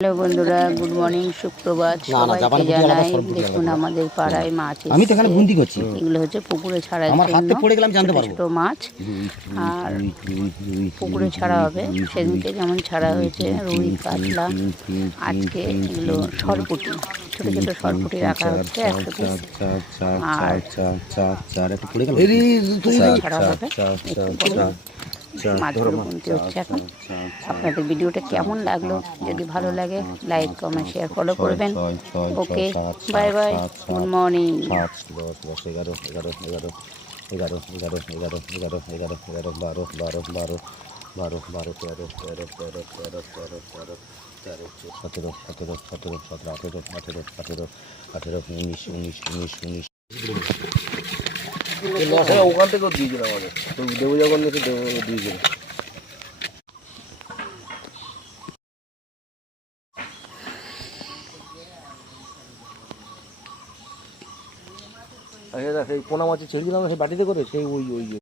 Hello বন্ধুরা, good morning, সুপ্রভাত সবাইকে জানাই। দেখুন আমাদের পাড়ায় মাছ এসেছে। এগুলো হচ্ছে পুকুরে ছাড়ার জন্য ছোট ছোট মাছ, আর পুকুরে ছাড়া হবে। সেদিনকে যেমন ছাড়া হয়েছে রুই, কাতলা, আজকে এগুলো সরপুঁটি, ছোট ছোট সরপুঁটি রাখা হচ্ছে 100 পিস। আর পুকুরে ছাড়া হবে। মাছগুলো গুনতে হচ্ছে এখন। আপনাদের ভিডিওটা কেমন লাগলো? যদি ভালো লাগে লাইক, কমেন্ট, শেয়ার, ফলো করবেন। ওকে, বাই বাই, গুড মর্নিং। 11 ওখান থেকেও দিয়েছিল আমাদের দেবো যখন দিয়েছিল। আচ্ছা, সেই পোনা মাছ ছেড়ে দিলাম সেই বাটিতে করে সেই ওই